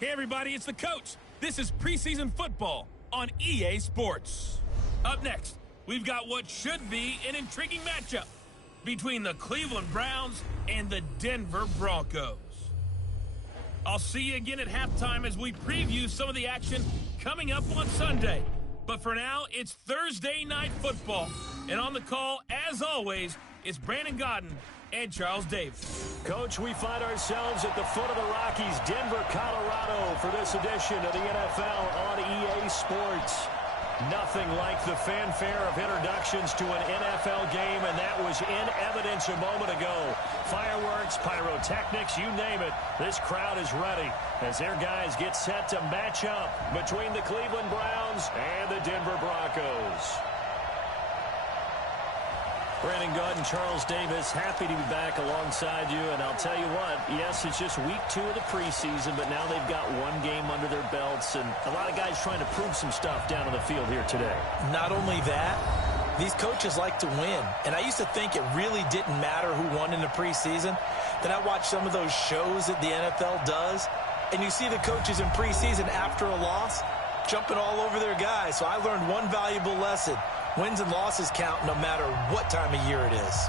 Hey everybody, it's the coach. This is preseason football on EA Sports. Up next, we've got what should be an intriguing matchup between the Cleveland Browns and the Denver Broncos. I'll see you again at halftime as we preview some of the action coming up on Sunday. But for now, it's Thursday Night Football. And on the call, as always, it's Brandon Godden and Charles Davis. Coach, we find ourselves at the foot of the Rockies, Denver, Colorado, for this edition of the NFL on EA Sports. Nothing like the fanfare of introductions to an NFL game, and that was in evidence a moment ago. Fireworks, pyrotechnics, you name it. This crowd is ready as their guys get set to match up between the Cleveland Browns and the Denver Broncos. Brandon Godden, Charles Davis, happy to be back alongside you. And I'll tell you what, yes, it's just week 2 of the preseason, but now they've got one game under their belts, and a lot of guys trying to prove some stuff down on the field here today. Not only that, these coaches like to win. And I used to think it really didn't matter who won in the preseason. Then I watched some of those shows that the NFL does, and you see the coaches in preseason after a loss jumping all over their guys. So I learned one valuable lesson. Wins and losses count no matter what time of year it is.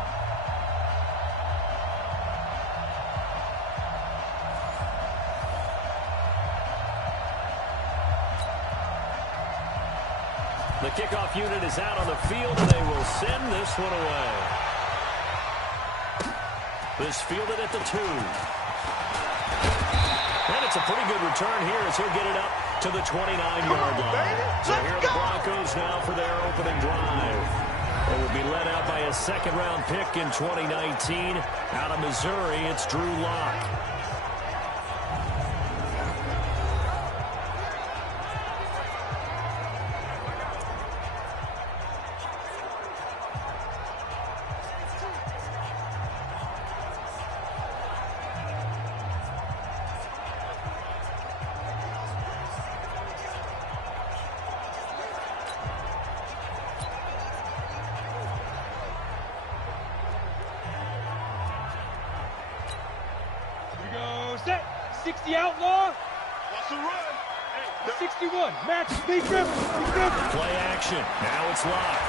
The kickoff unit is out on the field, and they will send this one away. This fielded at the 2. And it's a pretty good return here as he'll get it up to the 29-yard line. So here are the Broncos now for their opening drive. They will be led out by a second-round pick in 2019. Out of Missouri, it's Drew Lock. Set, 60 outlaw. What's the run? 61, match, defense. Play action, now it's Lock.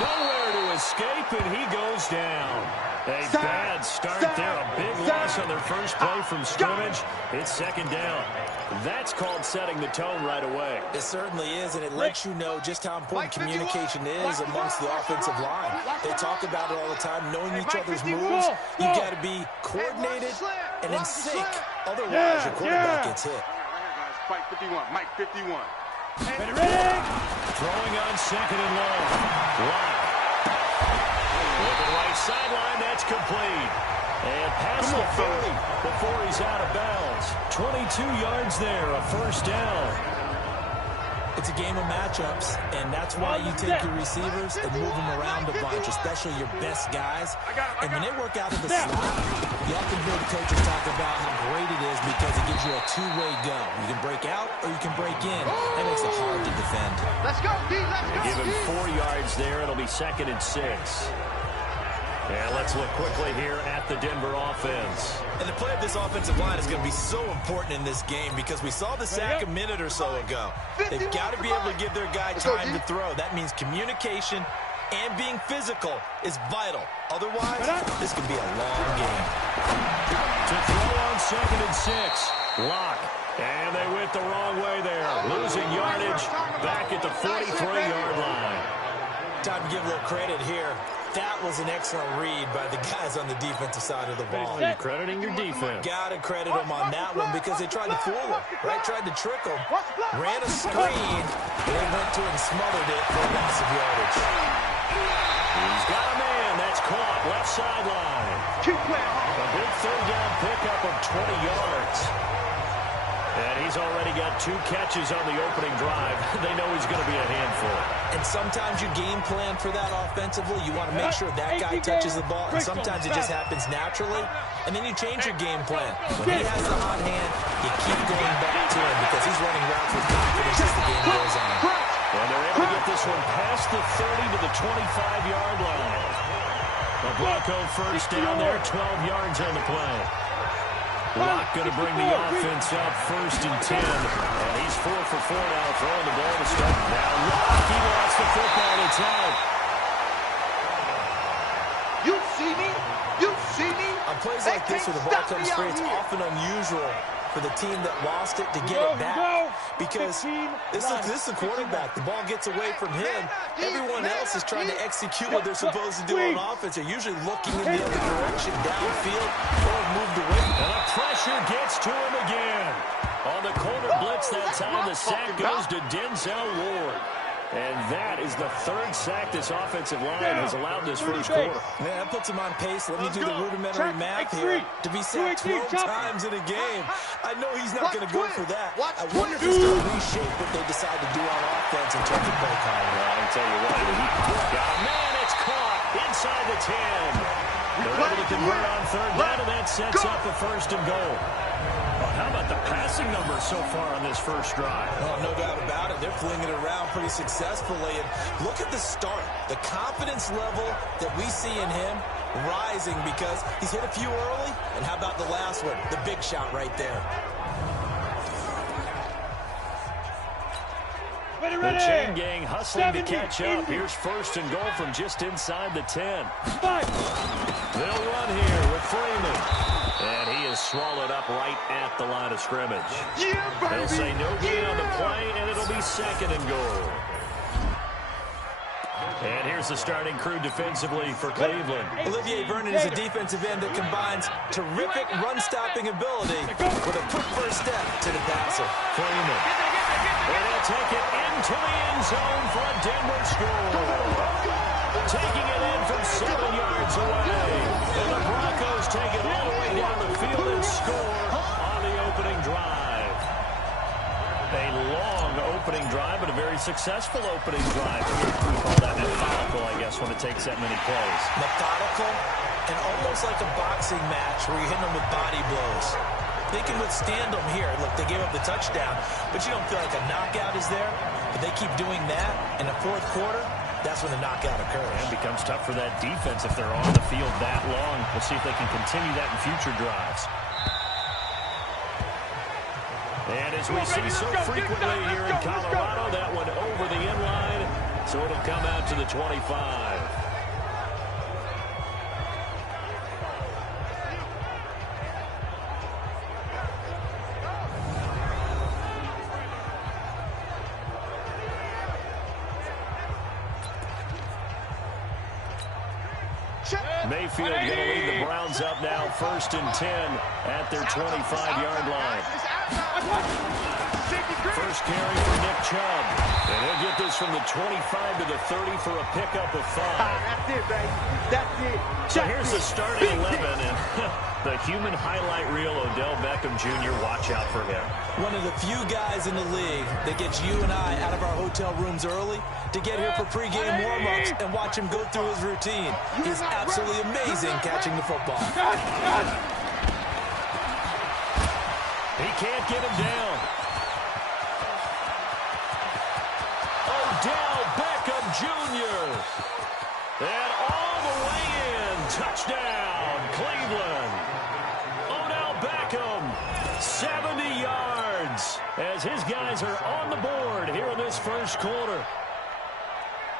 Nowhere to escape, and he goes down. A bad start there, a big loss on their first play from scrimmage. It's second down. That's called setting the tone right away. It certainly is, and it lets you know just how important communication is amongst the offensive line. They talk about it all the time, knowing each other's moves. You've got to be coordinated and in sync. Otherwise, your quarterback gets hit. Mike 51, Mike 51. Ready? Throwing on second and long. Lock. With the right sideline, that's complete. And past the 30 before he's out of bounds. 22 yards there, a first down. It's a game of matchups, and that's why you take your receivers and move them around a bunch, especially your best guys. And when they work out of the slot, you often hear the coaches talk about how great it is because it gives you a two-way go. You can break out or you can break in. That makes it hard to defend. Let's go, D. Let's go. Give him 4 yards there. It'll be 2nd and 6. And let's look quickly here at the Denver offense. And the play of this offensive line is going to be so important in this game because we saw the sack a minute or so ago. They've got to be able to give their guy time to throw. That means communication and being physical is vital. Otherwise, this could be a long game. To throw on 2nd and 6. Lock. And they went the wrong way there. Losing yardage back at the 43-yard line. Time to give a little credit here. That was an excellent read by the guys on the defensive side of the ball. You're crediting your defense. Got to credit them on that one because they tried to fool him, right? Tried to trick him. Ran a screen, and they went to it and smothered it for a loss of yardage. He's got a man. That's caught. Left sideline. A big third down pickup of 20 yards. And he's already got 2 catches on the opening drive. They know he's going to be a handful. And sometimes you game plan for that offensively. You want to make sure that guy touches the ball. And sometimes it just happens naturally. And then you change your game plan. When he has the hot hand, you keep going back to him because he's running routes with confidence as the game goes on. And they're able to get this one past the 30 to the 25-yard line. The Bronco first down there, 12 yards on the play. Locke going to bring the offense up 1st and 10. And he's 4 for 4 now, throwing the ball to start. Now Locke, he lost the football. It's out. You see me? You see me? On plays like this where the ball comes free, it's often unusual for the team that lost it to get it back. Because this is the quarterback. The ball gets away from him. Everyone else is trying to execute what they're supposed to do on offense. They're usually looking in the other direction, downfield, or moved away. And the pressure gets to him again. On the corner blitz that time, the sack goes to Denzel Ward. And that is the 3rd sack this offensive line has allowed this first quarter. Man, that puts him on pace. Let me do the rudimentary math here. To be sacked 12 times in a game, I know he's not going to go for that. I wonder if he's going to reshape what they decide to do on offense in terms of play calling. Well, I can tell you what, man, it's caught inside the 10. They're able to convert on 3rd down, and that sets up the 1st and goal. Well, how about the passing numbers so far on this first drive? Oh, no doubt about it. They're flinging it around pretty successfully. And look at the start. The confidence level that we see in him rising because he's hit a few early. And how about the last one? The big shot right there. The chain gang hustling to catch up. Here's 1st and goal from just inside the 10. They'll run here with Freeman. And he is swallowed up right at the line of scrimmage. They'll say no gain on the play, and it'll be 2nd and goal. And here's the starting crew defensively for Cleveland. Olivier Vernon is a defensive end that combines terrific run-stopping ability with a quick first step to the passer. Freeman. And they'll take it into the end zone for a Denver score. Taking it in from 7 yards away. And the Broncos take it all the way down the field and score on the opening drive. A long opening drive, but a very successful opening drive. We call that methodical, I guess, when it takes that many plays. Methodical and almost like a boxing match where you're hitting them with body blows. They can withstand them here. Look, they gave up the touchdown, but you don't feel like a knockout is there. But they keep doing that in the 4th quarter. That's when the knockout occurs. And it becomes tough for that defense if they're on the field that long. We'll see if they can continue that in future drives. And as we see so frequently here in Colorado, that one over the end line, so it'll come out to the 25. Mayfield going to lead the Browns up now 1st and 10 at their 25-yard line. First carry for Nick Chubb. And he'll get this from the 25 to the 30 for a pickup of 5. That's it, baby. That's it. So here's the starting 11, and the human highlight reel, Odell Beckham Jr., watch out for him. One of the few guys in the league that gets you and I out of our hotel rooms early to get here for pregame warm-ups and watch him go through his routine. He's absolutely amazing catching the football. He can't get him down. Odell Beckham Jr. And all the way in. Touchdown, Cleveland. Odell Beckham, 70 yards, as his guys are on the board here in this first quarter.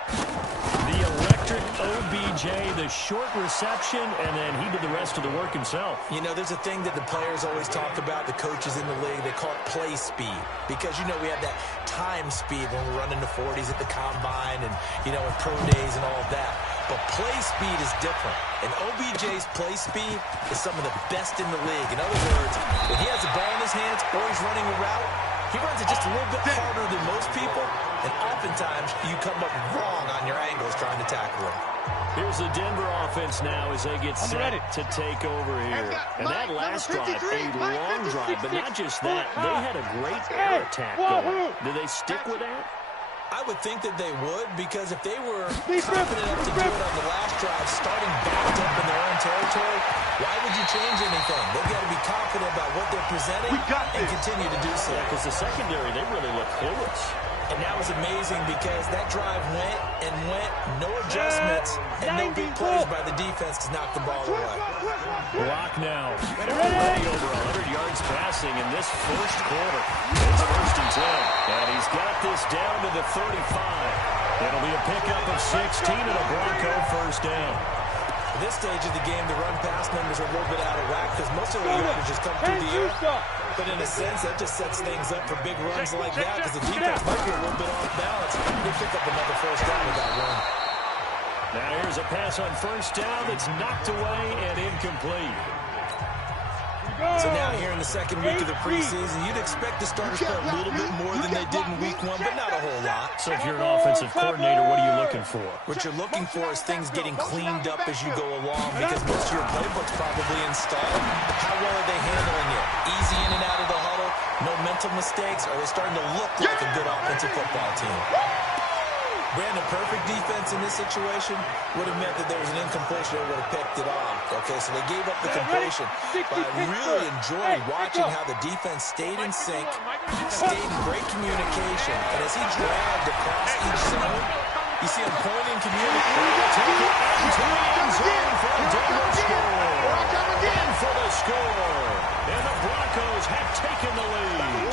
The electric OBJ, the short reception, and then he did the rest of the work himself. You know, there's a thing that the players always talk about, the coaches in the league, they call it play speed. Because, you know, we have that time speed when we're running the 40s at the combine and, you know, in pro days and all of that. But play speed is different. And OBJ's play speed is some of the best in the league. In other words, when he has the ball in his hands or he's running a route, he runs it just a little bit harder than most people. And oftentimes, you come up wrong on your angles trying to tackle him. Here's the Denver offense now as they get set to take over here. And that last drive, a long drive, but not just that. They had a great air attack going. Do they stick with that? I would think that they would, because if they were confident enough to do it on the last drive, starting backed up in their own territory, why would you change anything? They've got to be confident about what they're presenting and continue to do so. Yeah, because the secondary, they really look clueless. And that was amazing because that drive went and went, no adjustments, and no big plays by the defense to knock the ball away. Block now. Already over 100 yards passing in this first quarter. It's 1st and 10. And he's got this down to the 35. It'll be a pickup of 16 and a Bronco first down. At this stage of the game, the run-pass numbers are a little bit out of whack because most of the yardage just come through the air. But in a sense, that just sets things up for big runs like that because the defense might be a little bit off balance. They pick up another first down with that run. Now here's a pass on first down that's knocked away and incomplete. So now here in the second week of the preseason, you'd expect the starters to play a little bit more than they did in week 1, but not a whole lot. So if you're an offensive coordinator, what are you looking for? What you're looking for is things getting cleaned up as you go along because most of your playbook's probably installed. How well are they handling it? Easy in and out of the huddle? No mental mistakes? Are they starting to look like a good offensive football team? Brandon, perfect defense in this situation would have meant that there was an incompletion that would have picked it off. Okay, so they gave up the completion. But I really enjoyed watching how the defense stayed in sync, stayed in great communication. And as he dragged across each zone, you see him pointing, communicating. Take it into the end zone for a Denver score. And for the score. And the Broncos have taken the lead.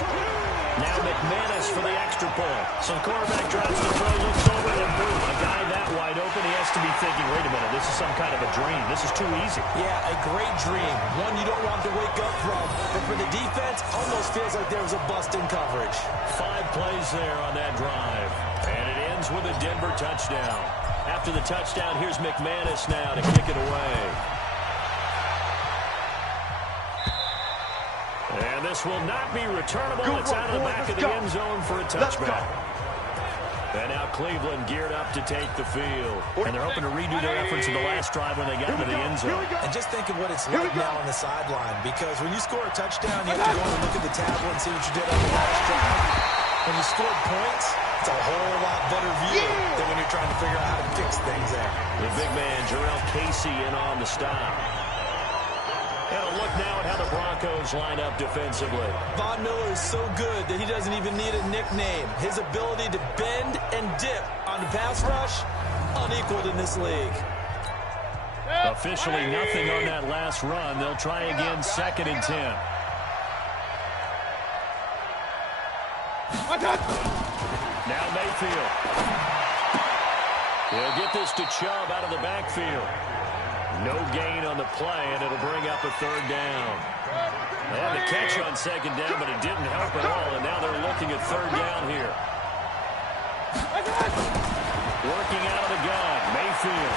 Now McManus for the extra point. So the quarterback drops the throw, looks over, and boom, a guy that wide open, he has to be thinking, wait a minute, this is some kind of a dream. This is too easy. Yeah, a great dream. One you don't want to wake up from. But for the defense, almost feels like there was a bust in coverage. 5 plays there on that drive. And it ends with a Denver touchdown. After the touchdown, here's McManus now to kick it away. And this will not be returnable. It's out of the back of the end zone for a touchback. And now Cleveland geared up to take the field. And they're hoping to redo their efforts in the last drive when they got to the end zone. And just think of what it's like now on the sideline. Because when you score a touchdown, you have to go and look at the tablet and see what you did on the last drive. When you scored points, it's a whole lot better view than when you're trying to figure out how to fix things there. The big man, Jarrell Casey, in on the stop. And a look now at how the Broncos line up defensively. Von Miller is so good that he doesn't even need a nickname. His ability to bend and dip on the pass rush, unequaled in this league. Officially nothing on that last run. They'll try again, 2nd and 10. Now Mayfield. He'll get this to Chubb out of the backfield. No gain on the play, and it'll bring up a 3rd down. They had the catch on 2nd down, but it didn't help at all, and now they're looking at 3rd down here. Working out of the gun, Mayfield.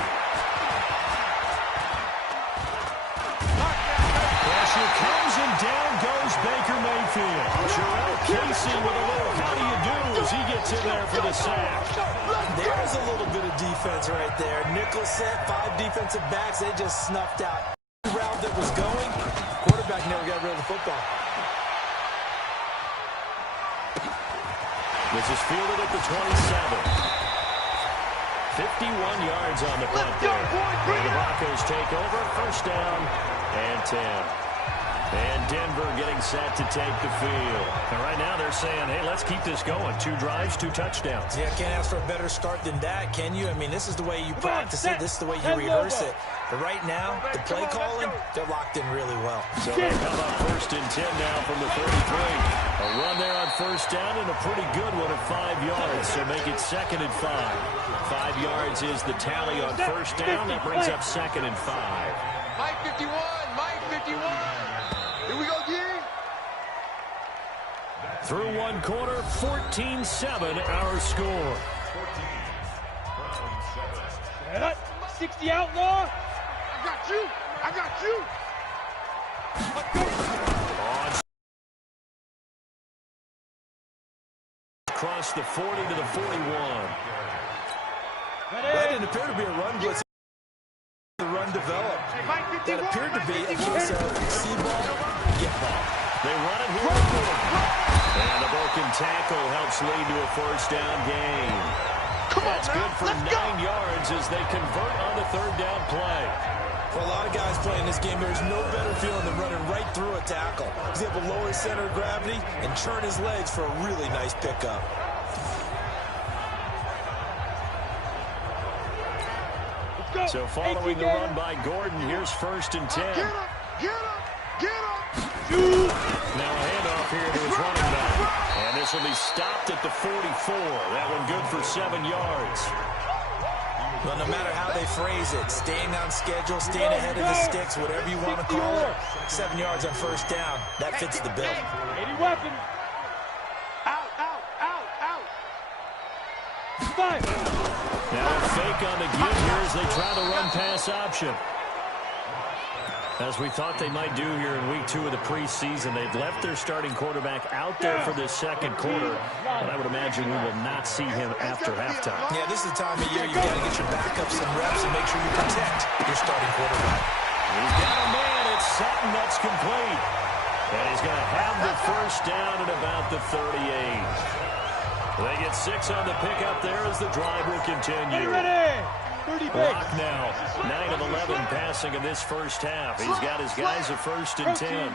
Pressure comes, and down goes Baker Mayfield. Jarrell Casey with a little how do you do as he gets in there for the sack. There's a little bit of defense right there. Nickel set, 5 defensive backs. They just snuffed out the route that was going. Quarterback never got rid of the football. This is fielded at the 27. 51 yards on the punt there. And the Broncos take over, 1st down and 10. And Denver getting set to take the field. And right now they're saying, hey, let's keep this going. 2 drives, 2 touchdowns. Yeah, can't ask for a better start than that, can you? I mean, this is the way you practice it. This is the way you rehearse it. But right now, the play calling, they're locked in really well. So they come up 1st and 10 now from the 33. A run there on 1st down and a pretty good one at 5 yards. So make it 2nd and 5. 5 yards is the tally on 1st down. That brings up 2nd and 5. Mike 51, Mike 51. Here we go, G. Through 1 quarter, 14-7 our score. 60 outlaw. I got you. I got you. On across the 40 to the 41. That didn't appear to be a run blitz. The run developed. That appeared to be a case of see ball, get ball. They run it here. And a broken tackle helps lead to a 1st down gain. That's good for 9 yards as they convert on the 3rd down play. For a lot of guys playing this game, there's no better feeling than running right through a tackle. He's able to lower his center of gravity and churn his legs for a really nice pickup. So following the run by Gordon, here's 1st and 10. Get him! Get him! Get him! Now a handoff here to his running back. And this will be stopped at the 44. That one good for 7 yards. Well, no matter how they phrase it, staying on schedule, staying ahead of the sticks, whatever you want to call it, 7 yards on 1st down, that fits the bill. 80 weapons. Out, out, out, out. 5. Now a fake on the give here as they try the run-pass option. As we thought they might do here in week 2 of the preseason, they've left their starting quarterback out there for this 2nd quarter, but I would imagine we will not see him after halftime. Yeah, this is the time of year you got to get your backups some reps and make sure you protect your starting quarterback. He's got a man. It's Sutton. That's complete. And he's going to have the 1st down at about the 38. They get 6 on the pickup there as the drive will continue. Rock now, 9 of 11 passing in this 1st half. He's got his guys at 1st and 10.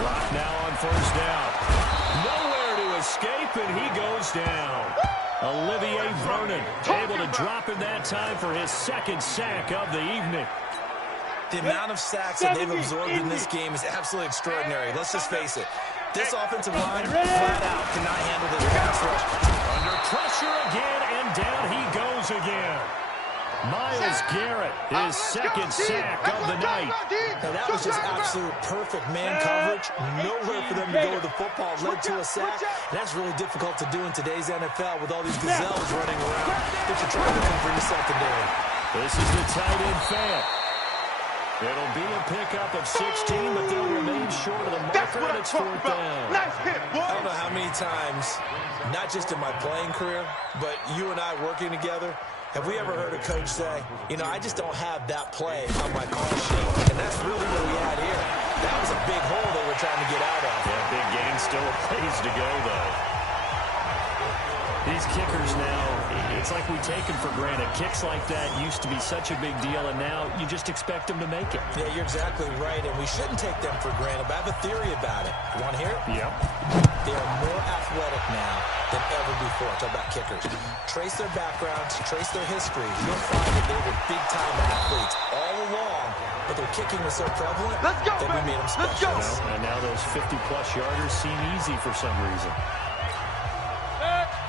Rock now on 1st down. Nowhere to escape, and he goes down. Olivier Vernon able to drop in that time for his 2nd sack of the evening. The amount of sacks that they've absorbed in this game is absolutely extraordinary. Let's just face it. This offensive line, flat out, cannot handle this pass rush. Under pressure again, and down he goes again. Miles Garrett, his 2nd sack of the night. Now, that was just absolute perfect man coverage. Nowhere for them to go with the football. Led to a sack. And that's really difficult to do in today's NFL with all these gazelles running around that you're trying to cover in the secondary. This is the tight end fan. It'll be a pickup of 16, but they'll remain short of the marker, and it's 4th down. Nice hit, boy. I don't know how many times, not just in my playing career, but you and I working together, have we ever heard a coach say, you know, I just don't have that play on my call sheet. And that's really what we had here. That was a big hole they were trying to get out of. Yeah, big gain, still a ways to go, though. These kickers now, it's like we take them for granted. Kicks like that used to be such a big deal, and now you just expect them to make it. Yeah, you're exactly right, and we shouldn't take them for granted, but I have a theory about it. You want to hear it? Yep. They are more athletic now than ever before. Talk about kickers. Trace their backgrounds, trace their history. You'll find that they were big-time athletes all along, but their kicking was so prevalent that we made them special. And now those 50-plus yarders seem easy for some reason.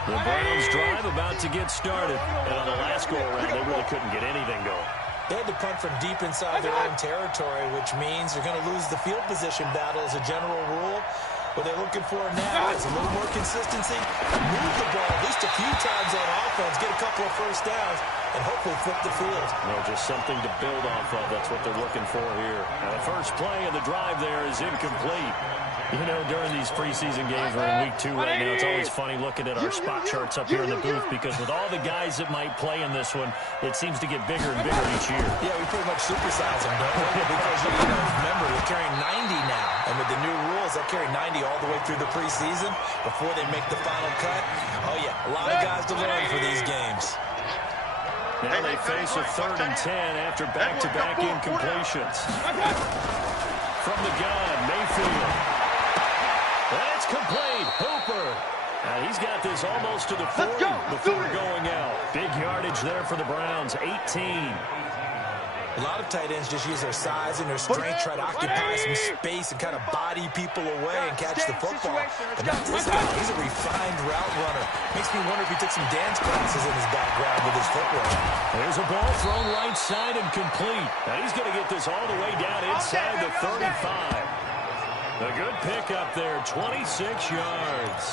The Browns drive about to get started. And on the last go-around, they really couldn't get anything going. They had to punt from deep inside their own territory, which means they're going to lose the field position battle as a general rule. What they're looking for now is a little more consistency, move the ball at least a few times on offense, get a couple of 1st downs, and hopefully flip the field. Well, just something to build off of. That's what they're looking for here. Now, the first play of the drive there is incomplete. You know, during these preseason games, we're in week 2 right now. It's always funny looking at our spot charts up here in the booth because with all the guys that might play in this one, it seems to get bigger and bigger each year. Yeah, we pretty much supersize them, don't we? Because, you know, remember, they're carrying 90 now. And with the new rules, they'll carry 90 all the way through the preseason before they make the final cut. Oh, yeah, a lot of guys to learn for these games. Now they face a 3rd and 10 after back-to-back incompletions. From the gun, Mayfield. That's complete. Hooper. And he's got this almost to the 40 before going out. Big yardage there for the Browns, 18. A lot of tight ends just use their size and their strength, try to occupy some space and kind of body people away and catch the football. But not this guy. He's a refined route runner. Makes me wonder if he took some dance classes in his background with his footwork. There's a ball thrown right side and complete. Now he's going to get this all the way down inside the 35. A good pickup there, 26 yards.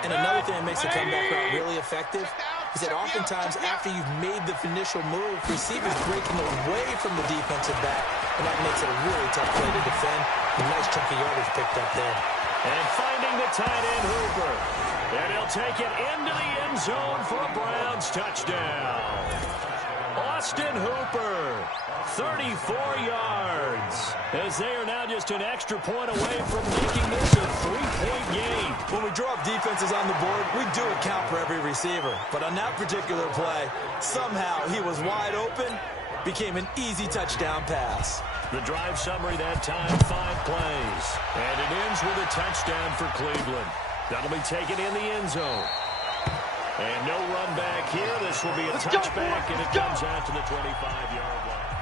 And another thing that makes the comeback route really effective is that oftentimes after you've made the initial move, receivers breaking away from the defensive back, and that makes it a really tough play to defend. A nice chunk of yardage picked up there. And finding the tight end, Hooper. And he'll take it into the end zone for a Browns touchdown. Austin Hooper, 34 yards, as they are now just an extra point away from making this a 3-point game. When we draw up defenses on the board, we do account for every receiver. But on that particular play, somehow he was wide open, became an easy touchdown pass. The drive summary that time, 5 plays. And it ends with a touchdown for Cleveland. That'll be taken in the end zone. And no run back here. This will be a touchback, and it comes out to the 25-yard line.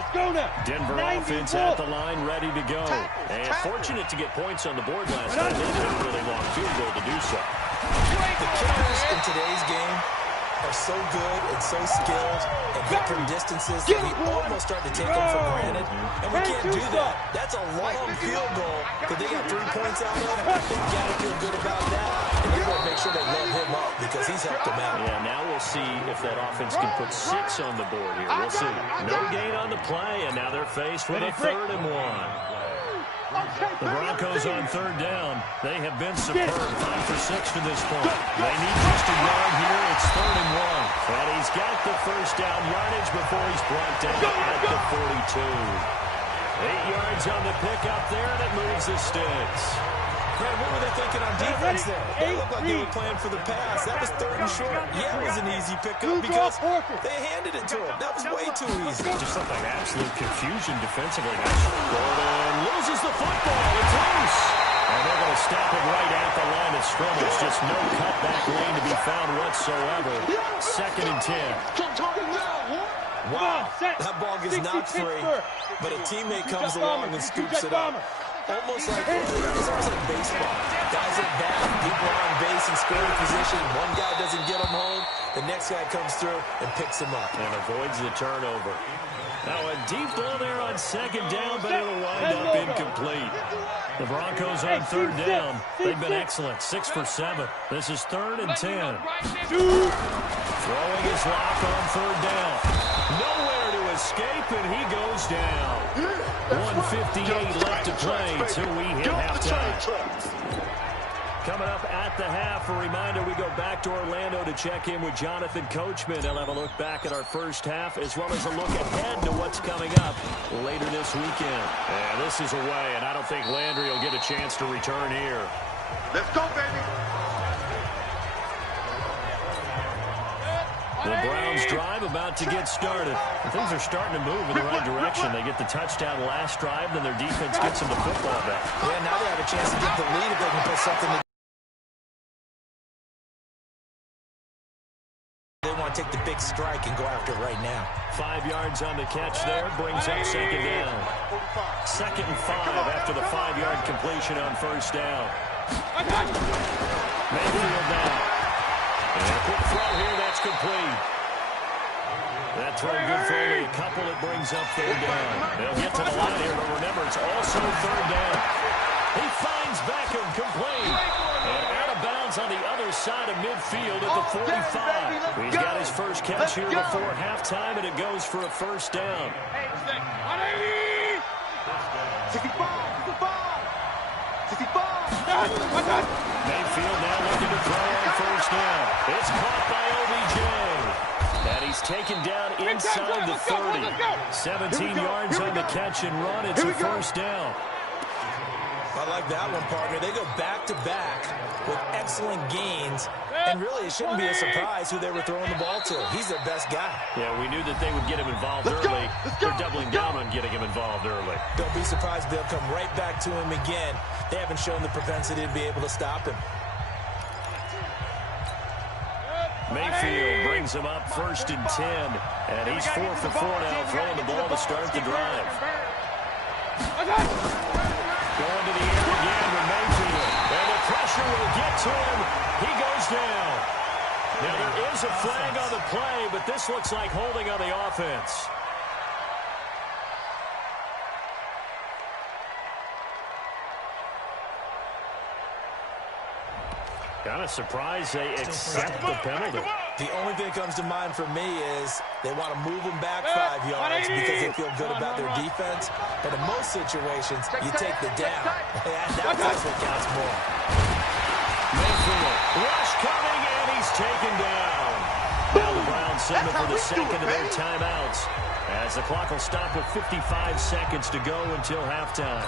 Let's go now. Denver offense at the line, ready to go. And fortunate to get points on the board last time. They had a really long field goal to do so. The kickers in today's game are so good and so skilled and hit from distances that we almost start to take them for granted. And we can't do that. That's a long field goal that they got 3 points out of. They've got to feel good about that. And they're going to make sure they load him up because he's helped them out. Yeah, now we'll see if that offense can put 6 on the board here. We'll see. No gain on the play, and now they're faced with a 3rd and 1. The Broncos on 3rd down. They have been superb. 5 for 6 to this point. They need just a yard here. It's 3rd and 1. And he's got the first down yardage before he's brought down at the 42. 8 yards on the pickup there, and it moves the sticks. Fred, what were they thinking on defense there? They looked like they were playing for the pass. That was 3rd and short. Yeah, it was an easy pickup because they handed it to him. That was way too easy. Just looked like absolute confusion defensively. Gordon loses the football. It's loose. And they're going to stop it right at the line of scrimmage. Just no cutback lane to be found whatsoever. 2nd and 10. Wow, that ball gets knocked free, but a teammate comes along and scoops it up. Almost like baseball. Guys at bat, people are on base in scoring position. One guy doesn't get him home. The next guy comes through and picks him up. And avoids the turnover. Now a deep ball there on 2nd down, but it'll wind up incomplete. The Broncos on 3rd down. They've been excellent. 6 for 7. This is 3rd and 10. Throwing his lock on 3rd down. Nowhere to escape, and he goes down. 1:58 left to play till we hit halftime. Coming up at the half, a reminder, we go back to Orlando to check in with Jonathan Coachman. He'll have a look back at our first half, as well as a look ahead to what's coming up later this weekend. And this is away, and I don't think Landry will get a chance to return here. Let's go, baby. The Browns drive about to get started. And things are starting to move in the right direction. They get the touchdown last drive, then their defense gets them the football back. Yeah, now they have a chance to get the lead if they can put something together. They want to take the big strike and go after it right now. 5 yards on the catch there, brings up 2nd down. 2nd and 5 after the 5-yard completion on 1st down. Mayfield now. And a quick throw here, that's complete. That throw good for only a couple. It brings up 3rd down. They'll get to the line here, but remember, it's also 3rd down. He finds Beckham, complete. And out of bounds on the other side of midfield at the 45. He's got his first catch here before halftime, and it goes for a 1st down. 65. Mayfield now looking to throw on 1st down. It's caught by OBJ. And he's taken down inside the 30. 17 yards on the catch and run. It's a 1st down. I like that one, partner. They go back-to-back with excellent gains. And really, it shouldn't be a surprise who they were throwing the ball to. He's their best guy. Yeah, we knew that they would get him involved early. They're doubling down on getting him involved early. Don't be surprised they'll come right back to him again. They haven't shown the propensity to be able to stop him. Mayfield brings him up 1st and 10. And he's 4 for 4 now, throwing the ball to start the drive. Going to the air again with Mayfield. And the pressure will get to him. He goes down. Now, there is a flag on the play, but this looks like holding on the offense. Kind of surprised they accept the penalty. The only thing that comes to mind for me is they want to move them back 5 yards because they feel good about their defense. But in most situations, you take the down. That's what counts more. Mayfield, rush coming, and he's taken down. Now the Browns signal for the 2nd of their timeouts, as the clock will stop with 55 seconds to go until halftime.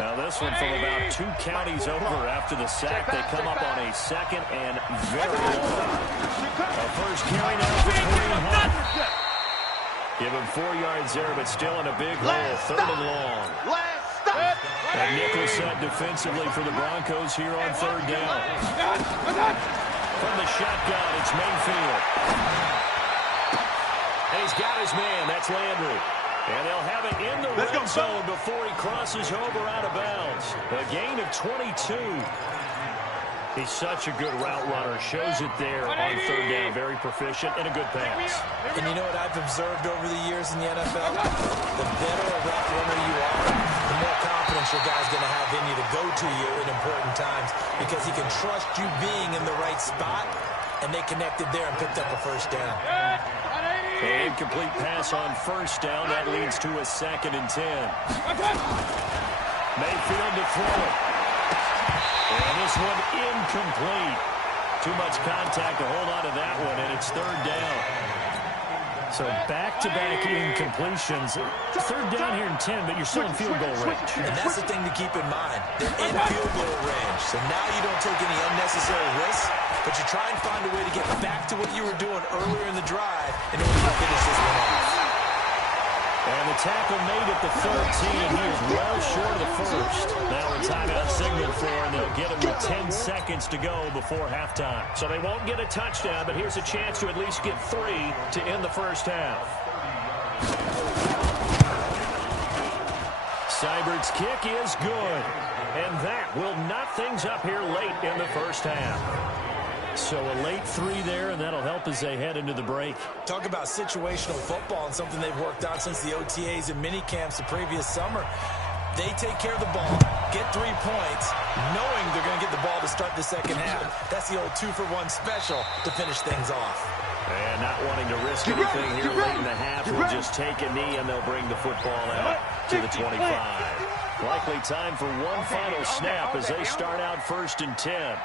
Now this one from about 2 counties over after the sack. They come up on a 2nd and very long. A first carry now for Kareem Hunt. Give him 4 yards there, but still in a big hole. 3rd and long. Last stop. A nickel set defensively for the Broncos here on third down. From the shotgun, it's Mayfield. And he's got his man. That's Landry. And they'll have it in the red zone before he crosses over out of bounds. A gain of 22. He's such a good route runner. Shows it there on third down. Very proficient and a good pass. And you know what I've observed over the years in the NFL? The better a route runner you are, the more confidence your guy's going to have in you to go to you in important times because he can trust you being in the right spot, and they connected there and picked up a first down. An incomplete pass on first down. That leads to a 2nd and 10. Mayfield to throw it. And this one incomplete. Too much contact to hold on to that one, and it's third down. So back-to-back incompletions. Third down here in 10, but you're still in field goal range. And that's the thing to keep in mind. They're in field goal range. So now you don't take any unnecessary risks, but you try and find a way to get back to what you were doing earlier in the drive in order to finish this one off. And the tackle made at the 13. He is well short of the first. Now a timeout signaled for, and they'll get him with 10 seconds to go before halftime. So they won't get a touchdown, but here's a chance to at least get 3 to end the first half. Seibert's kick is good. And that will knot things up here late in the first half. So a late 3 there, and that'll help as they head into the break. Talk about situational football and something they've worked on since the OTAs and mini camps the previous summer. They take care of the ball, get 3 points, knowing they're going to get the ball to start the second half. That's the old 2-for-1 special to finish things off. And not wanting to risk anything here late in the half, will just take a knee, and they'll bring the football out to the 25. Likely time for one final snap as they start out 1st and 10.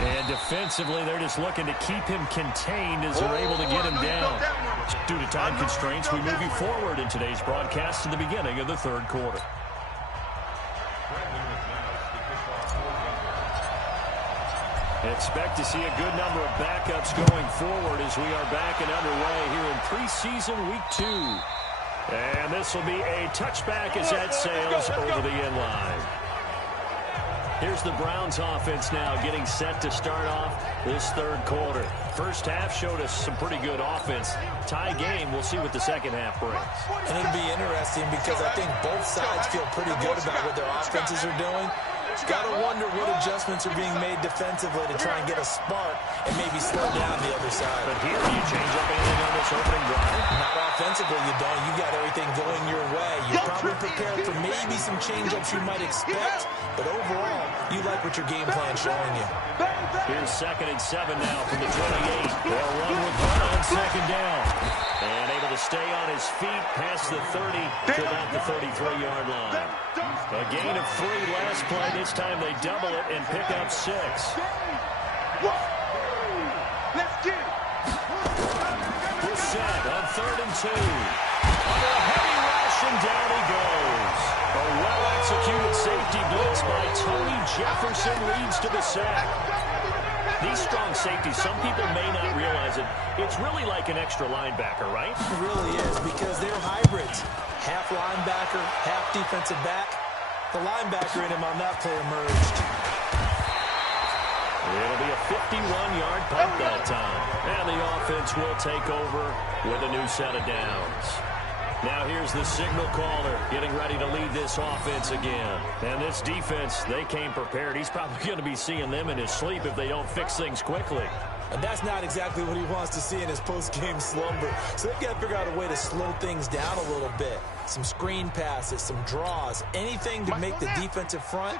And defensively, they're just looking to keep him contained as they're able to get him down. Due to time constraints, we move you forward in today's broadcast to the beginning of the third quarter. Expect to see a good number of backups going forward as we are back and underway here in preseason week 2. And this will be a touchback as that sails over the end line. Here's the Browns offense now getting set to start off this third quarter. First half showed us some pretty good offense. Tie game, we'll see what the second half brings. And it'll be interesting because I think both sides feel pretty good about what their offenses are doing. Got to wonder what adjustments are being made defensively to try and get a spark and maybe slow down the other side. But here, do you change up anything on this opening drive? Not offensively, you don't. You got everything going your way. You're probably prepared for maybe some change-ups you might expect, but overall, you like what your game plan's showing you. Here's 2nd and 7 now from the 28. They'll run with one on 2nd down. And able to stay on his feet past the 30 to about the 33-yard line. A gain of 3 last play. This time they double it and pick up 6. Let's get it. We're set on 3rd and 2. Under a heavy rush, and down he goes. A well-executed safety blitz by Tony Jefferson leads to the sack. These strong safeties, some people may not realize it. It's really like an extra linebacker, right? It really is because they're hybrids. Half linebacker, half defensive back. The linebacker in him on that play emerged. It'll be a 51-yard punt that time. And the offense will take over with a new set of downs. Now here's the signal caller getting ready to lead this offense again. And this defense, they came prepared. He's probably going to be seeing them in his sleep if they don't fix things quickly. And that's not exactly what he wants to see in his post-game slumber. So they've got to figure out a way to slow things down a little bit. Some screen passes, some draws, anything to make the defensive front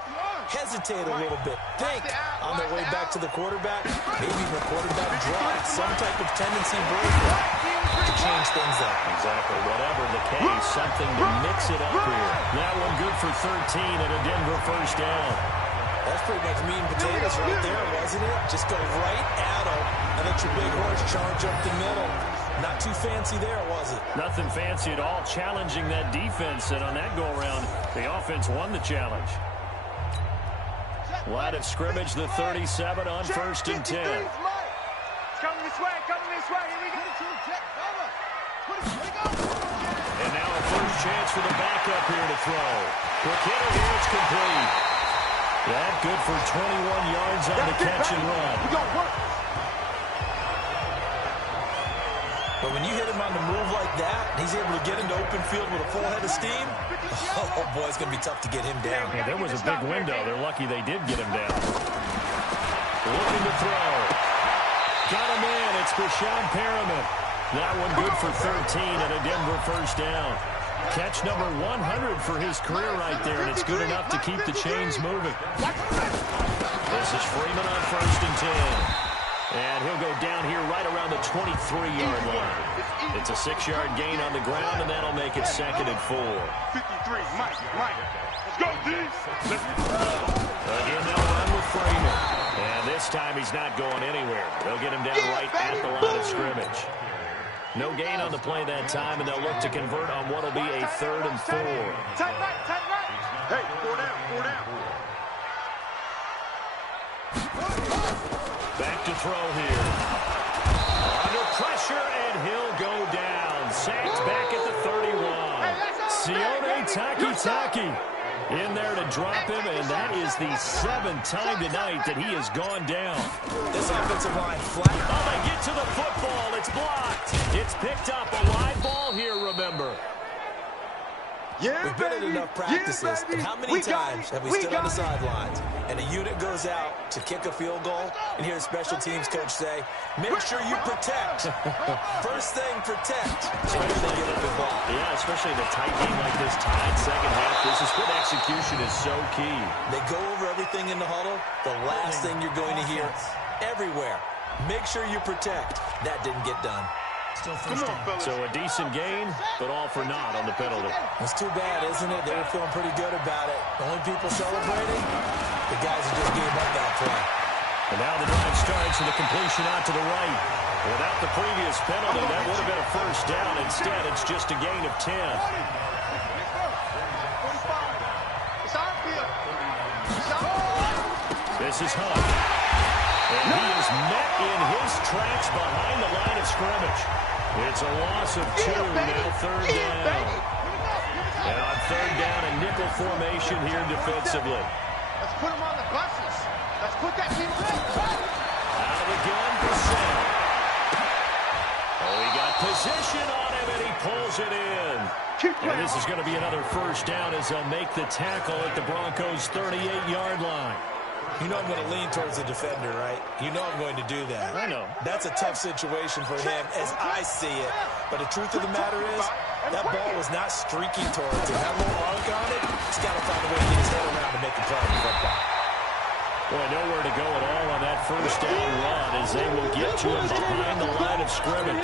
hesitate a little bit. Think on their way back to the quarterback, maybe even a quarterback draw, some type of tendency breaker to change things up. Exactly. Whatever the case, something to mix it up here. That one good for 13 and a Denver first down. That's pretty much meat and potatoes right there, wasn't it? Just go right at them and let your big horse charge up the middle. Not too fancy there, was it? Nothing fancy at all, challenging that defense, and on that go-around, the offense won the challenge. Line of scrimmage, the 37 on 1st and 10. Coming this way, here we go. And now a first chance for the backup here to throw. Quick hitter here, it's complete. That good for 21 yards on the catch and run. But when you hit him on the move like that, and he's able to get into open field with a full head of steam, oh boy, it's going to be tough to get him down. Yeah, there was a big window. They're lucky they did get him down. Looking to throw. Got him in. It's Bashawn Perriman. That one good for 13 and a Denver first down. Catch number 100 for his career right there, and it's good enough to keep the chains moving. This is Freeman on 1st and 10. And he'll go down here right around the 23-yard line. It's a 6-yard gain on the ground, and that'll make it 2nd and 4. 53, Mike. Let's go, D. Again, they'll run with Freeman. And this time he's not going anywhere. They'll get him down right at the line of scrimmage. No gain on the play that time, and they'll look to convert on what will be a 3rd and 4. Tight right. Hey, 4 down. Back to throw here. Under pressure, and he'll go down. Sacked back at the 31. Sione Takitaki in there to drop him, and that is the 7th time tonight that he has gone down. This offensive line flat. Oh, they get to the football. It's blocked. It's picked up. A live ball here, remember. Yeah, We've been in enough practices, and how many times have we stood on the sidelines, and a unit goes out to kick a field goal, and hear a special teams coach say, make sure you protect. First thing, protect. And then they get up and block. Yeah, especially in a tight game like this, tied second half. This is good execution is so key. They go over everything in the huddle. The last thing you're going to hear everywhere, make sure you protect. That didn't get done. So a decent gain, but all for naught on the penalty. It's too bad, isn't it? They were feeling pretty good about it. The only people celebrating, the guys who just gave up that play. And now the drive starts with a completion out to the right. Without the previous penalty, that would have been a first down. Instead, it's just a gain of 10. This is Hunt. And he is met in his tracks behind the line of scrimmage. It's a loss of 2, now 3rd down. And on 3rd down, a nickel formation here defensively. Let's put him on the buses. Let's put that team Out of the gun for Sam. Oh, he got position on him, and he pulls it in. And this is going to be another first down as they'll make the tackle at the Broncos' 38-yard line. You know I'm going to lean towards the defender, right? You know I'm going to do that. I know. That's a tough situation for him as I see it. But the truth of the matter is, that ball was not streaking towards him. That little arc on it, he's got to find a way to get his head around to make a play on the football. Boy, nowhere to go at all on that first down run as they will get to him behind the line of scrimmage.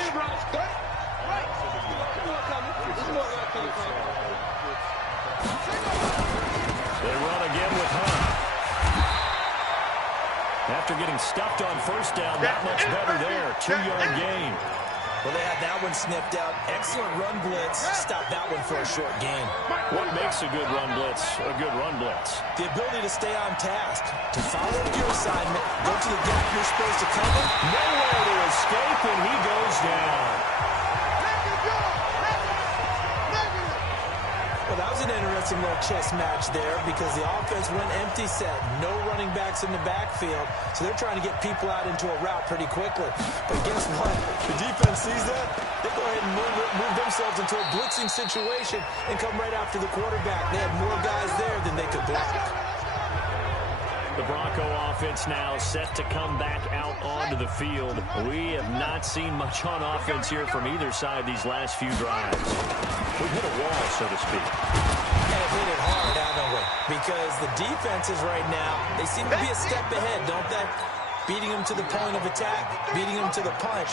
They run again with Hunt. After getting stuffed on first down, not much better there. 2-yard gain. Well, they had that one snipped out. Excellent run blitz. Stop that one for a short gain. What makes a good run blitz a good run blitz? The ability to stay on task, to follow your assignment, go to the gap you're supposed to cover. Nowhere to escape, and he goes down. Well, that was an interesting little chess match there because the offense went empty set. No running backs in the backfield, so they're trying to get people out into a route pretty quickly. But guess what? The defense sees that. They go ahead and move themselves into a blitzing situation and come right after the quarterback. They had more guys there than they could block. The Bronco offense now set to come back out onto the field. We have not seen much on offense here from either side these last few drives. We've hit a wall, so to speak. And hit it hard, haven't we? Because the defenses right now, they seem to be a step ahead, don't they? Beating them to the point of attack, beating them to the punch.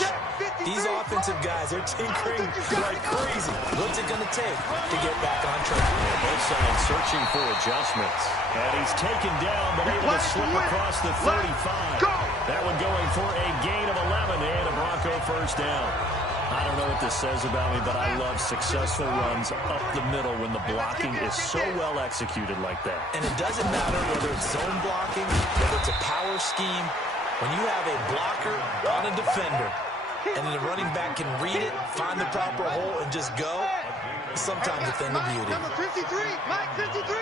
These offensive guys, they're tinkering like crazy. What's it going to take to get back on track? Yeah, both sides searching for adjustments. And he's taken down, but able to slip across the 35. That one going for a gain of 11 and a Bronco first down. I don't know what this says about me, but I love successful runs up the middle when the blocking is so well executed like that. And it doesn't matter whether it's zone blocking, whether it's a power scheme. When you have a blocker on a defender, and then the running back can read it, find the proper hole, and just go, it's sometimes a thing of beauty. Number 53, Mike 53.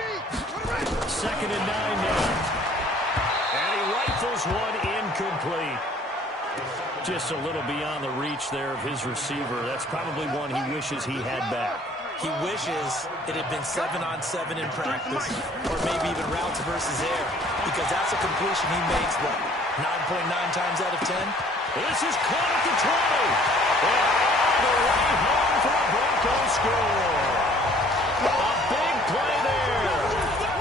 2nd and 9 now. And he rifles one incomplete. Just a little beyond the reach there of his receiver. That's probably one he wishes he had back. He wishes it had been 7-on-7 in practice, or maybe even routes versus air, because that's a completion he makes, what, 9.9 times out of 10? This is caught at the 20. And all the way home for a Broncos score. A big play there.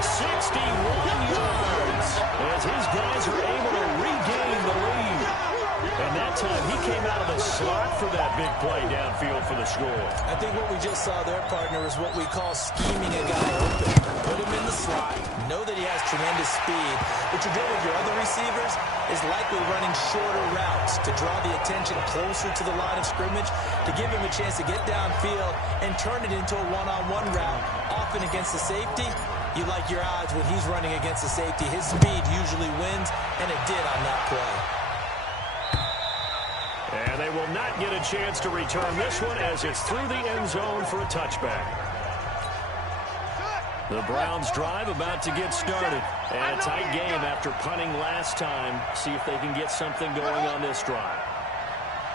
61 yards as his guys are able to regain the lead. And that time he came out of the slot for that big play downfield for the score. I think what we just saw there, partner, is what we call scheming a guy open. Put him in the slot, know that he has tremendous speed. What you're doing with your other receivers is likely running shorter routes to draw the attention closer to the line of scrimmage, to give him a chance to get downfield and turn it into a one-on-one route, often against the safety. You like your odds when he's running against the safety. His speed usually wins, and it did on that play. And they will not get a chance to return this one as it's through the end zone for a touchback. The Browns drive about to get started. And a tight game after punting last time. See if they can get something going on this drive.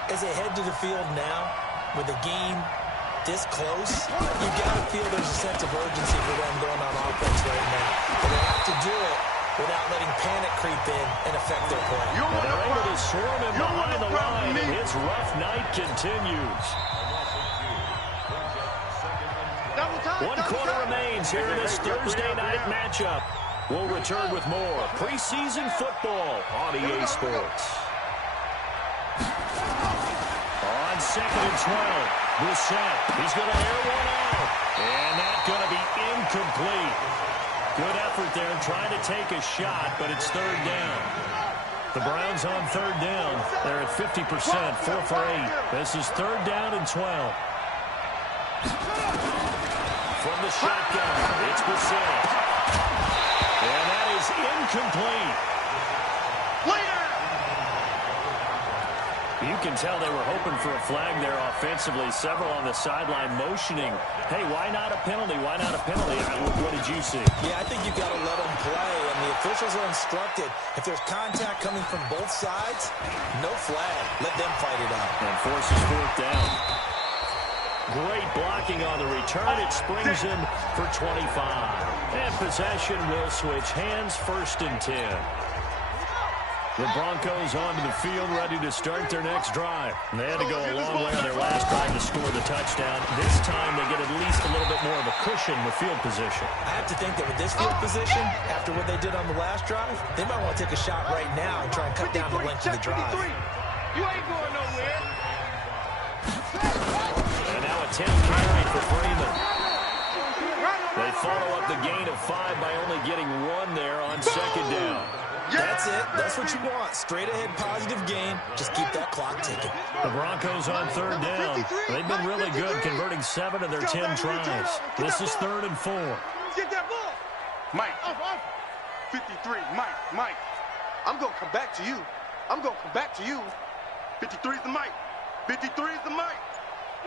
As they head to the field now, with the game this close, you got to feel there's a sense of urgency for them going on offense right now. But they have to do it without letting panic creep in and affect their play. And they're able to swarm him behind the line, and his rough night continues. 1 quarter remains here in this Thursday night matchup. We'll return with more preseason football on EA Sports. On 2nd and 12, Brissett. He's going to air one out. And that's going to be incomplete. Good effort there trying to take a shot, but it's 3rd down. The Browns on 3rd down. They're at 50%, 4 for 8. This is 3rd down and 12. From the shotgun, it's Brissett. And that is incomplete. You can tell they were hoping for a flag there offensively. Several on the sideline motioning. Hey, why not a penalty? Why not a penalty? What did you see? Yeah, I think you've got to let them play, and the officials are instructed. If there's contact coming from both sides, no flag. Let them fight it out. And forces 4th down. Great blocking on the return. It springs him for 25. And possession will switch hands, 1st and 10. The Broncos onto the field, ready to start their next drive. And they had to go a long way on their last drive to score the touchdown. This time they get at least a little bit more of a cushion with field position. I have to think that with this field position, after what they did on the last drive, they might want to take a shot right now and try and cut down the length of the drive. You ain't going nowhere. And now a 10 carry for Freeman. They follow up the gain of 5 by only getting 1 there on 2nd down. That's it. That's what you want. Straight ahead, positive gain. Just keep that clock ticking. The Broncos on 3rd down. They've been really good, converting 7 of their 10 tries. This is 3rd and 4. Get that ball. Mike. 53. Mike. I'm going to come back to you. I'm going to come back to you. 53 is the Mike. 53 is the Mike.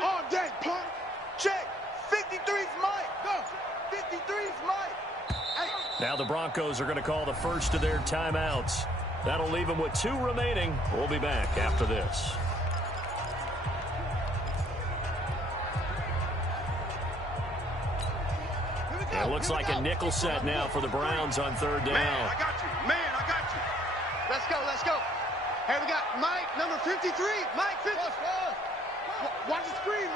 All day, punk. Check. 53 is Mike. Go. 53 is Mike. Now the Broncos are going to call the first of their timeouts. That'll leave them with 2 remaining. We'll be back after this. It looks like a nickel set now for the Browns on 3rd down. Man, I got you. Let's go. Here we got Mike, number 53. Mike, 50. Watch the screen.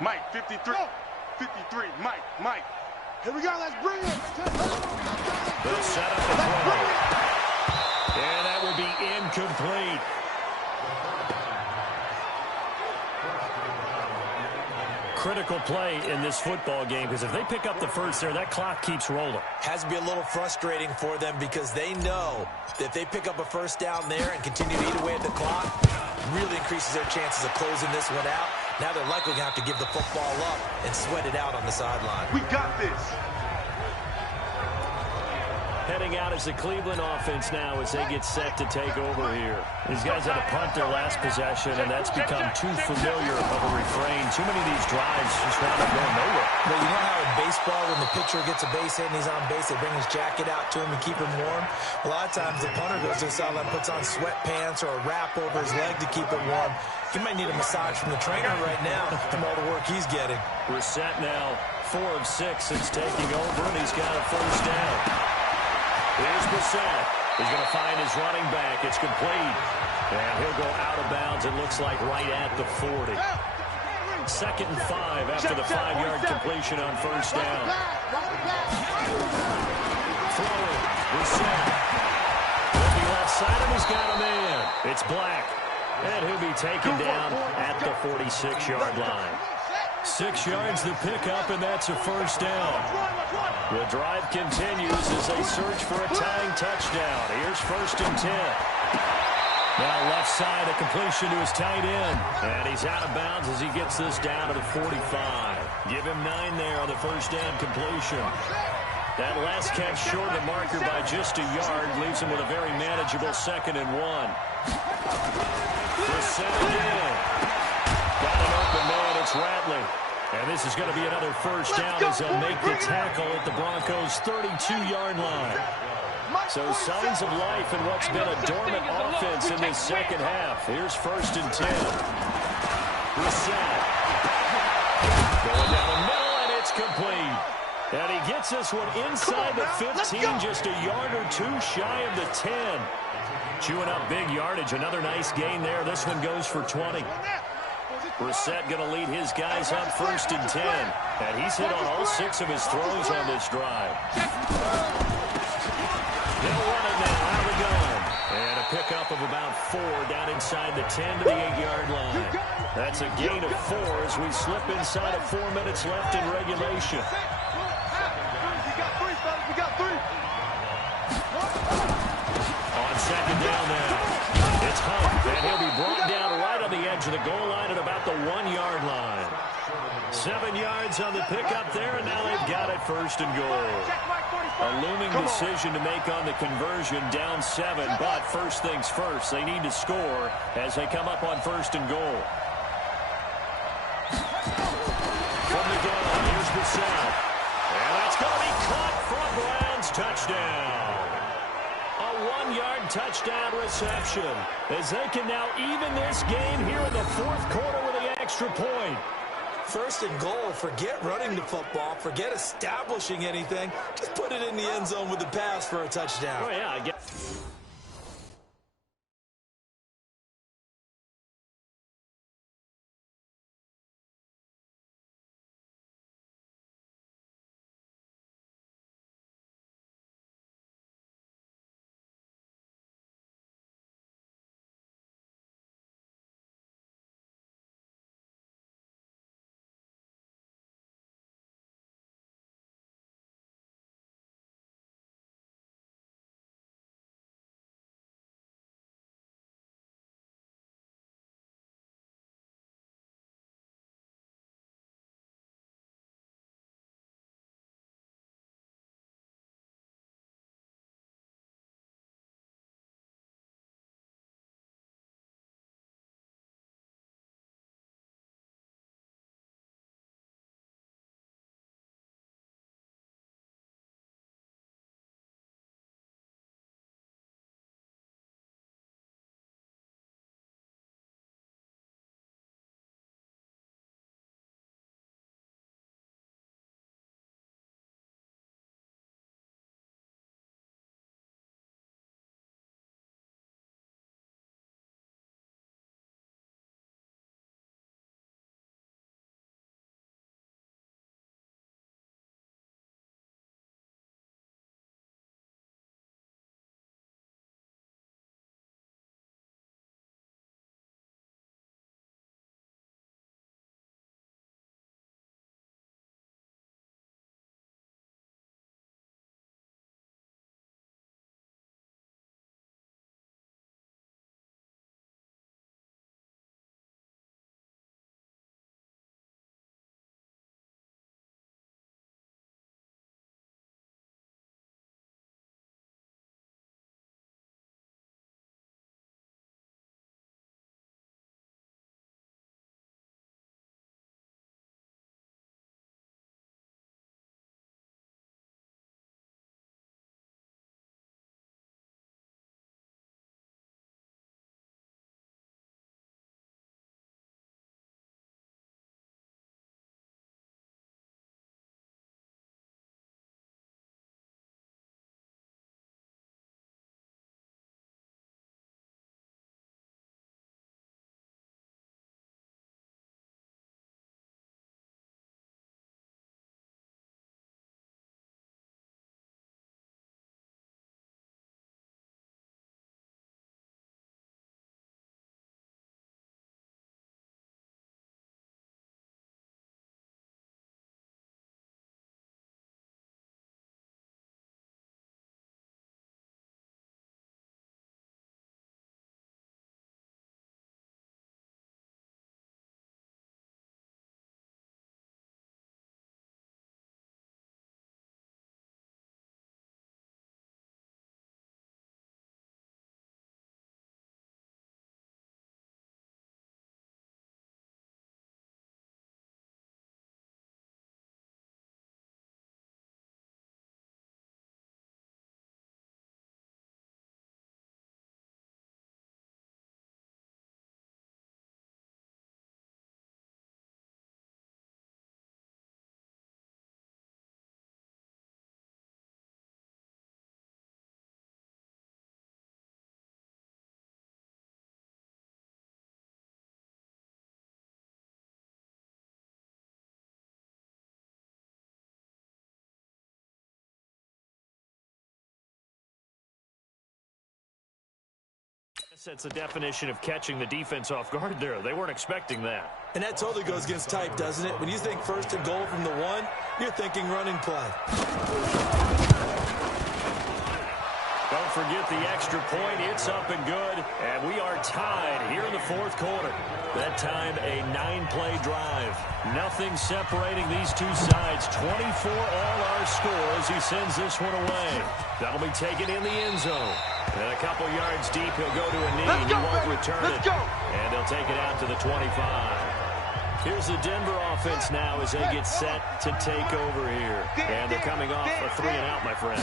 Mike, 53. 53, Mike. Here we go, let's bring it. They'll set up the throw. And that will be incomplete. Critical play in this football game, because if they pick up the first there, that clock keeps rolling. Has to be a little frustrating for them because they know that if they pick up a first down there and continue to eat away at the clock, really increases their chances of closing this one out. Now they're likely going to have to give the football up and sweat it out on the sideline. We got this. heading out as the Cleveland offense now as they get set to take over here. These guys had to punt their last possession, and that's become too familiar of a refrain. Too many of these drives just wound up going nowhere. Well, you know how in baseball, when the pitcher gets a base hit and he's on base, they bring his jacket out to him and keep him warm? A lot of times the punter goes to the sideline, puts on sweatpants or a wrap over his leg to keep it warm. He might need a massage from the trainer right now from all the work he's getting. Brissett now 4 of 6 since taking over, and he's got a first down. Here's Brissett. He's going to find his running back. It's complete. And he'll go out of bounds, it looks like, right at the 40. 2nd and 5 after the 5-yard completion on first down. Throwing. Brissett. Looking left side, and he's got a man. It's Black. And he'll be taken down at the 46-yard line. 6 yards the pickup, and that's a first down. The drive continues as they search for a tying touchdown. Here's 1st and 10. Now left side, a completion to his tight end. And he's out of bounds as he gets this down to the 45. Give him 9 there on the first down completion. That last catch short of the marker by just a yard leaves him with a very manageable 2nd and 1. Brissett again. Got an open man. It's Ratley. And this is going to be another first down as they'll make the tackle at the Broncos' 32-yard line. So signs of life in what's been a dormant offense in this second half. Here's 1st and 10. Brissett. Going down the middle, and it's complete. And he gets this one inside the 15, just a yard or 2 shy of the 10. Chewing up big yardage. Another nice gain there. This one goes for 20. Brissett going to lead his guys up 1st and 10. And he's hit on all 6 of his throws on this drive. They'll run it now out of the gun. And a pickup of about 4 down inside the 10 to the 8-yard line. That's a gain of 4 as we slip inside of 4 minutes left in regulation. We got 3. On 2nd down now. It's Hunt, and he'll be brought down right on the edge of the goal line at about the 1-yard line. 7 yards on the pickup there, and now they've got it 1st and goal. A looming decision to make on the conversion, down 7, but first things first, they need to score as they come up on 1st and goal. From the gun, here's Brissett. And that's going to be caught for a Browns touchdown. A 1-yard touchdown reception as they can now even this game here in the 4th quarter with the extra point. 1st and goal. Forget running the football. Forget establishing anything. Just put it in the end zone with the pass for a touchdown. Oh, yeah, I guess. That's the definition of catching the defense off guard there. They weren't expecting that. And that totally goes against type, doesn't it? When you think first and goal from the 1, you're thinking running play. Don't forget the extra point. It's up and good. And we are tied here in the fourth quarter. That time, a 9-play drive. Nothing separating these two sides. 24 all our score as he sends this one away. That'll be taken in the end zone. And a couple yards deep, he'll go to a knee, and he won't return it. And they'll take it out to the 25. Here's the Denver offense now as they get set to take over here. And they're coming off a 3-and-out, my friend. I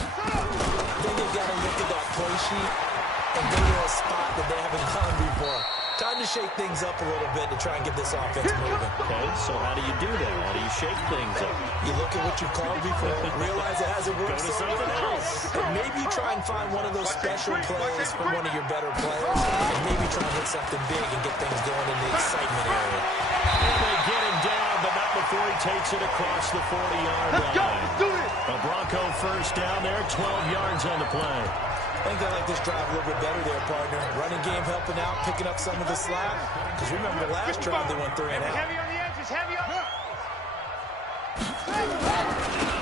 think they've got to look at that play sheet and go to a spot that they haven't gone before. Time to shake things up a little bit to try and get this offense moving. Okay, so how do you do that? How do you shake things up? You look at what you've called before, realize it hasn't worked. Go to something else. And maybe try and find one of those special plays from one of your better players, and maybe try and hit something big and get things going in the excitement area. And they get him down, but not before he takes it across the 40-yard line. Let's go. Let's do it. A Bronco first down there, 12 yards on the play. I think I like this drive a little bit better there, partner. Running game helping out, picking up some of the slack. Because remember the last drive they went 3-and-out. Heavy on the edges, heavy on the...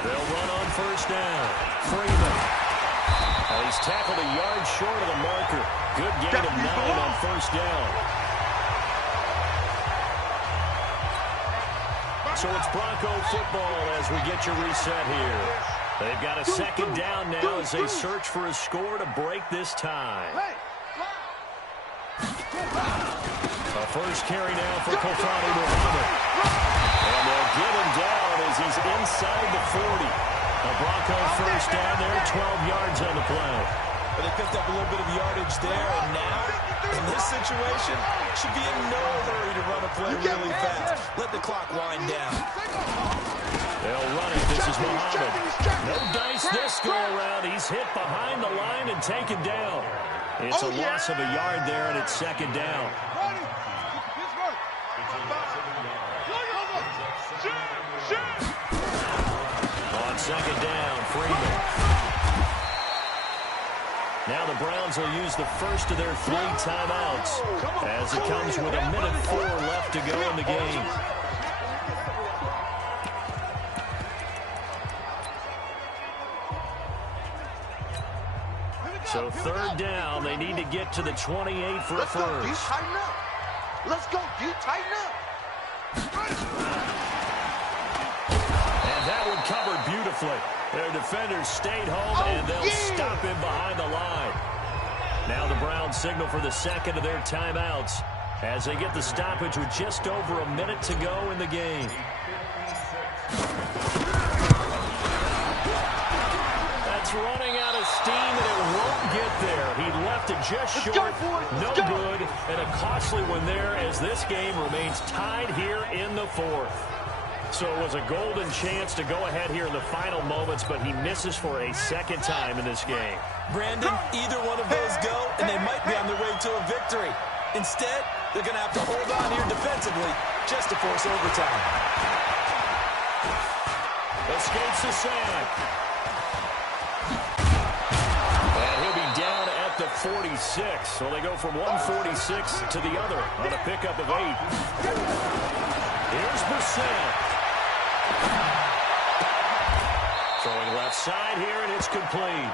They'll run on first down. Freeman. He's tackled a yard short of the marker. Good gain of 9 on first down. So it's Bronco football as we get you reset here. They've got a second down now as they search for a score to break this tie. A first carry now for Kofani Muhammad. And they'll get him down as he's inside the 40. A Bronco first down there, 12 yards on the play. But they picked up a little bit of yardage there, and now, in this situation, should be in no hurry to run a play really fast. Let the clock wind down. They'll run it. This is Muhammad. No dice this go-around. He's hit behind the line and taken down. It's a loss of a yard there, and it's second down. On second down, Freeman. Now the Browns will use the first of their 3 timeouts as it comes with 1:04 left to go in the game. So third down, they need to get to the 28 for a first. Let's go, D. Tighten up. And that one covered beautifully. Their defenders stayed home, and they'll stop him behind the line. Now the Browns signal for the second of their timeouts as they get the stoppage with just over a minute to go in the game. That's running out of steam, and it won't get there. He left it just short. No good, and a costly one there as this game remains tied here in the fourth. So it was a golden chance to go ahead here in the final moments, but he misses for a second time in this game. Brandon, either one of those go, and they might be on their way to a victory. Instead, they're going to have to hold on here defensively just to force overtime. Escapes the sack. And he'll be down at the 46. So they go from 146 to the other on a pickup of 8. Here's Brissett. Throwing left side here, and it's complete.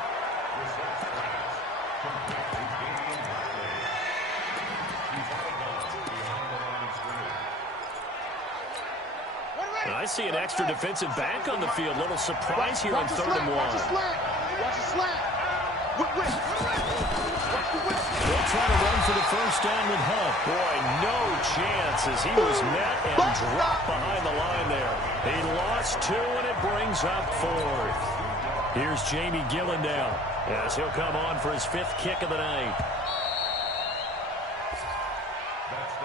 And I see an extra defensive back on the field. Little surprise here on 3rd and 1. Watch a slant. Watch a slant. They'll try to run for the first down with Hunt. Boy, no chance as he was met and dropped behind the line there. He lost 2, and it brings up 4th. Here's Jamie Gillandale as he'll come on for his 5th kick of the night.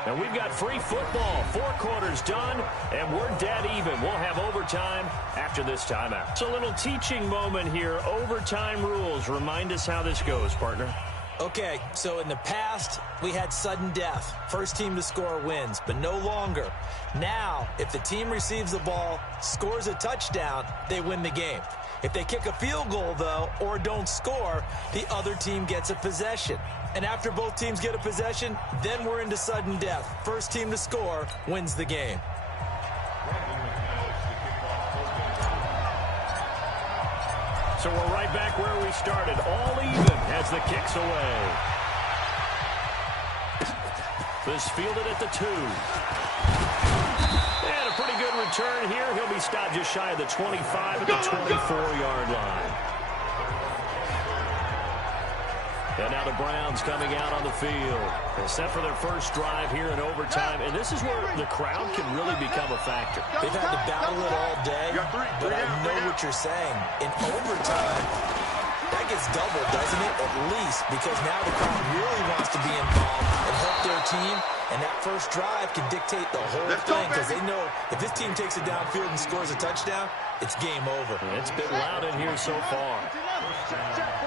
And we've got free football. 4 quarters done, and we're dead even. We'll have overtime after this timeout. It's a little teaching moment here. Overtime rules. Remind us how this goes, partner. Okay, so in the past, we had sudden death. First team to score wins, but no longer. Now, if the team receives the ball, scores a touchdown, they win the game. If they kick a field goal, though, or don't score, the other team gets a possession. And after both teams get a possession, then we're into sudden death. First team to score wins the game. So we're right back where we started, all even as the kick's away. This fielded at the 2. And a pretty good return here. He'll be stopped just shy of the 25 at the 24-yard line. And now the Browns coming out on the field. Set for their first drive here in overtime. And this is where the crowd can really become a factor. They've had to battle it all day, but I know what you're saying. In overtime, that gets doubled, doesn't it? At least, because now the crowd really wants to be involved and help their team. And that first drive can dictate the whole thing because they know if this team takes it downfield and scores a touchdown, it's game over. It's been loud in here so far.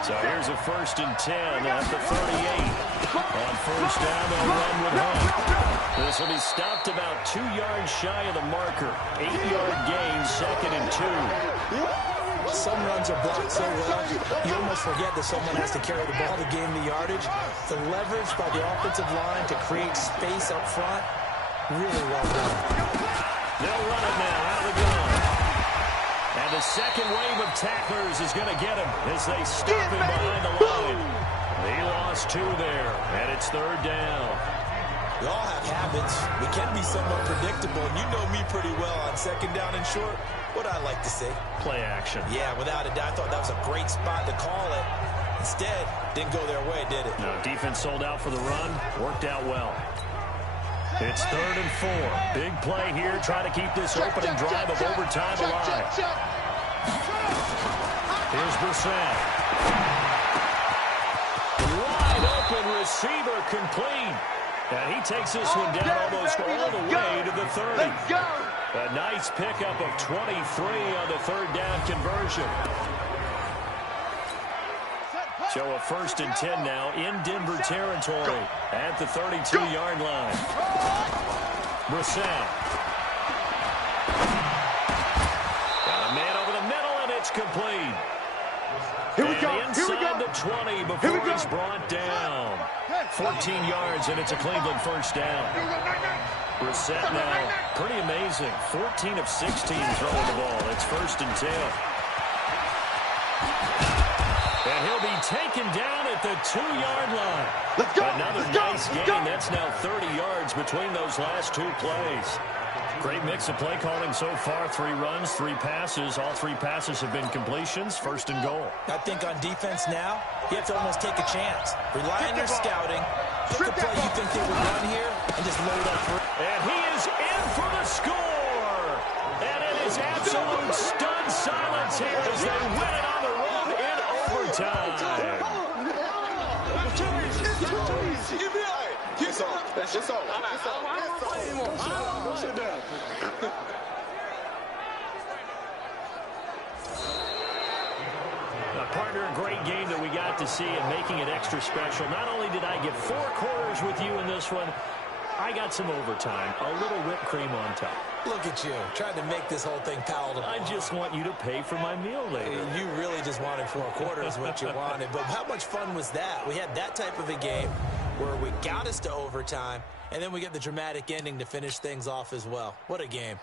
So here's a 1st and 10 at the 38. On first down, they'll run with Hunt. This will be stopped about 2 yards shy of the marker. 8-yard gain, 2nd and 2. Some runs are blocked so well, you almost forget that someone has to carry the ball to gain the yardage. The leverage by the offensive line to create space up front, really well done. They'll run it now out of the gun. And the second wave of tacklers is going to get him as they stop him behind the line. He lost 2 there, and it's 3rd down. We all have habits. We can be somewhat predictable, and you know me pretty well on 2nd down and short. What I like to see. Play action. Yeah, without a doubt. I thought that was a great spot to call it. Instead, didn't go their way, did it? No, defense sold out for the run. Worked out well. It's 3rd and 4. Big play here. Try to keep this opening drive of overtime alive. Here's Brissett. Wide open receiver complete. And he takes this one down almost all the way to the 30. Let's go. A nice pickup of 23 on the 3rd down conversion. So a 1st and 10 now in Denver territory at the 32-yard line. Brissett. Got a man over the middle, and it's complete. Here we go. Inside the 20 before he's brought down. 14 yards, and it's a Cleveland 1st down. Brissett now, pretty amazing. 14 of 16 throwing the ball. It's 1st and 10. And he'll be taken down at the 2-yard line. Let's go. Another nice gain. That's now 30 yards between those last 2 plays. Great mix of play calling so far. 3 runs, 3 passes. All 3 passes have been completions. 1st and goal. I think on defense now, you have to almost take a chance. Rely on your scouting. Pick a play you think they would run here and just load up for it. And he is in for the score. And it is absolute stunned silence here as they win it on the road in overtime. It's over. Sit down. Partner, a great game that we got to see and making it extra special. Not only did I get 4 quarters with you in this one, I got some overtime, a little whipped cream on top. Look at you, trying to make this whole thing palatable. I just want you to pay for my meal later. You really just wanted 4 quarters, what you wanted. But how much fun was that? We had that type of a game where we got us to overtime, and then we get the dramatic ending to finish things off as well. What a game.